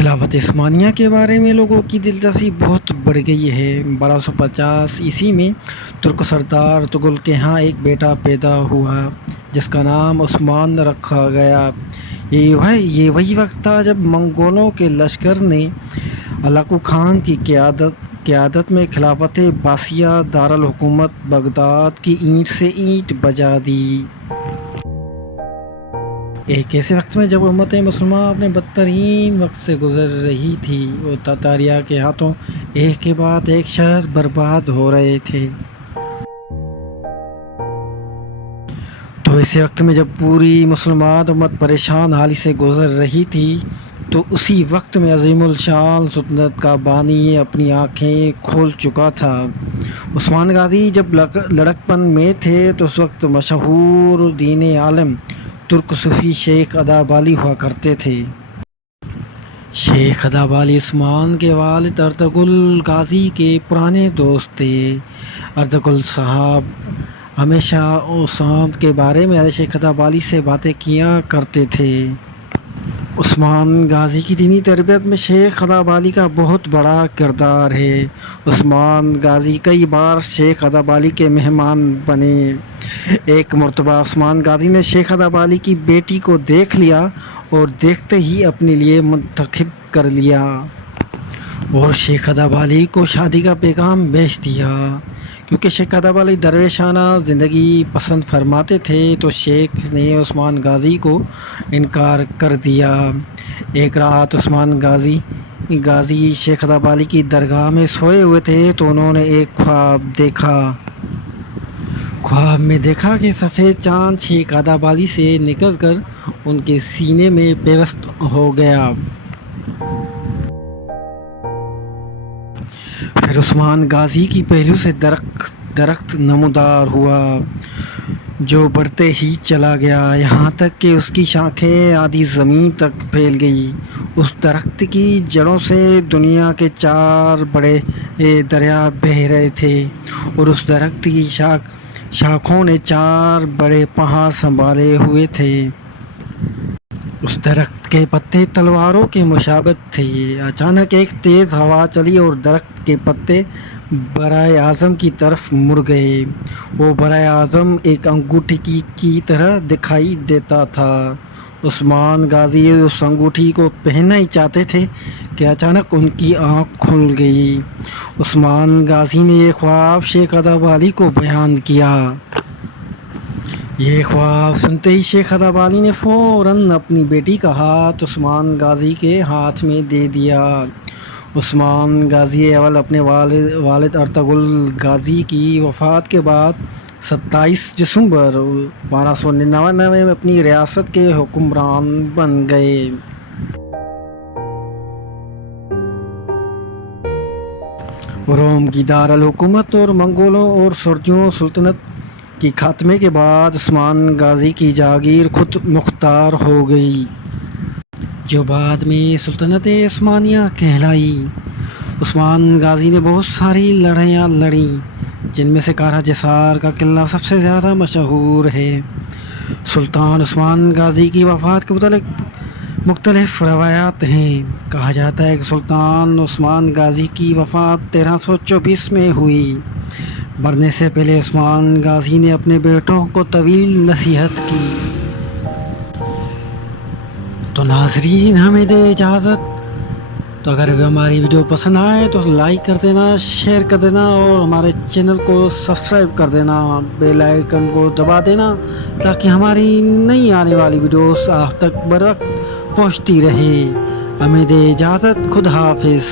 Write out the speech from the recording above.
خلافت عثمانیہ کے بارے میں لوگوں کی دلچسپی بہت بڑھ گئی ہے۔ 1250 میں ترک سردار تغل کے ہاں ایک بیٹا پیدا ہوا جس کا نام عثمان رکھا گیا۔ یہ وہی وقت تھا جب منگولوں کے لشکر نے علاقو خان کی قیادت میں خلافت عباسیہ دارالحکومت بغداد کی اینٹ سے اینٹ بجا دی۔ ایک ایسے وقت میں جب امت مسلمہ اپنے بدترین وقت سے گزر رہی تھی اور تاتاریہ کے ہاتھوں ایک کے بعد ایک شہر برباد ہو رہے تھے، تو ایسے وقت میں جب پوری مسلمان امت پریشان حالی سے گزر رہی تھی، تو اسی وقت میں عظیم الشان سلطنت کا بانی اپنی آنکھیں کھول چکا تھا۔ عثمان غازی جب لڑکپن میں تھے تو اس وقت مشہور دین عالم ترک صوفی شیخ ادابالی ہوا کرتے تھے۔ شیخ ادابالی عثمان کے والد ارطغرل غازی کے پرانے دوست تھے۔ ارطغرل صاحب ہمیشہ عثمان کے بارے میں شیخ ادابالی سے باتیں کیا کرتے تھے۔ عثمان غازی کی دینی تربیت میں شیخ ادابالی کا بہت بڑا کردار ہے۔ عثمان غازی کئی بار شیخ ادابالی کے مہمان بنے۔ ایک مرتبہ عثمان غازی نے شیخ ادابالی کی بیٹی کو دیکھ لیا اور دیکھتے ہی اپنے لیے منتخب کر لیا اور شیخ ادابالی کو شادی کا پیغام بھیج دیا۔ کیونکہ شیخ ادابالی درویشانہ زندگی پسند فرماتے تھے تو شیخ نے عثمان غازی کو انکار کر دیا۔ ایک رات عثمان غازی شیخ ادابالی کی درگاہ میں سوئے ہوئے تھے تو انہوں نے ایک خواب دیکھا۔ خواب میں دیکھا کہ سفید چاند شیخ ادابالی سے نکل کر ان کے سینے میں پیوست ہو گیا۔ پھر عثمان غازی کی پہلو سے درخت نمودار ہوا جو بڑھتے ہی چلا گیا، یہاں تک کہ اس کی شاخیں آدھی زمین تک پھیل گئی۔ اس درخت کی جڑوں سے دنیا کے 4 بڑے دریا بہہ رہے تھے اور اس درخت کی شاخوں نے 4 بڑے پہاڑ سنبھالے ہوئے تھے۔ اس درخت کے پتے تلواروں کے مشابہت تھے۔ اچانک ایک تیز ہوا چلی اور درخت کے پتے برائے اعظم کی طرف مڑ گئے۔ وہ برائے اعظم ایک انگوٹھی کی طرح دکھائی دیتا تھا۔ عثمان غازی اس انگوٹھی کو پہننا ہی چاہتے تھے کہ اچانک ان کی آنکھ کھل گئی۔ عثمان غازی نے یہ خواب شیخ ادابالی کو بیان کیا۔ یہ خواب سنتے ہی شیخ ادابالی نے فوراً اپنی بیٹی کا ہاتھ عثمان غازی کے ہاتھ میں دے دیا۔ عثمان غازی اول اپنے والد ارطغرل غازی کی وفات کے بعد 27 دسمبر 1299 میں اپنی ریاست کے حکمران بن گئے۔ روم کی دارالحکومت اور منگولوں اور سرجوں سلطنت کے خاتمے کے بعد عثمان غازی کی جاگیر خود مختار ہو گئی، جو بعد میں سلطنت عثمانیہ کہلائی۔ عثمان غازی نے بہت ساری لڑائیاں لڑیں، جن میں سے قلعہ جسار کا قلعہ سب سے زیادہ مشہور ہے۔ سلطان عثمان غازی کی وفات کے متعلق مختلف روایات ہیں۔ کہا جاتا ہے کہ سلطان عثمان غازی کی وفات 1324 میں ہوئی۔ مرنے سے پہلے عثمان غازی نے اپنے بیٹوں کو طویل نصیحت کی۔ تو ناظرین، ہمیں دے اجازت۔ تو اگر ہماری ویڈیو پسند آئے تو لائک کر دینا، شیئر کر دینا اور ہمارے چینل کو سبسکرائب کر دینا، بیل آئیکن کو دبا دینا تاکہ ہماری نئی آنے والی ویڈیوز آپ تک بر وقت پہنچتی رہے۔ ہمیں دے اجازت۔ خدا حافظ۔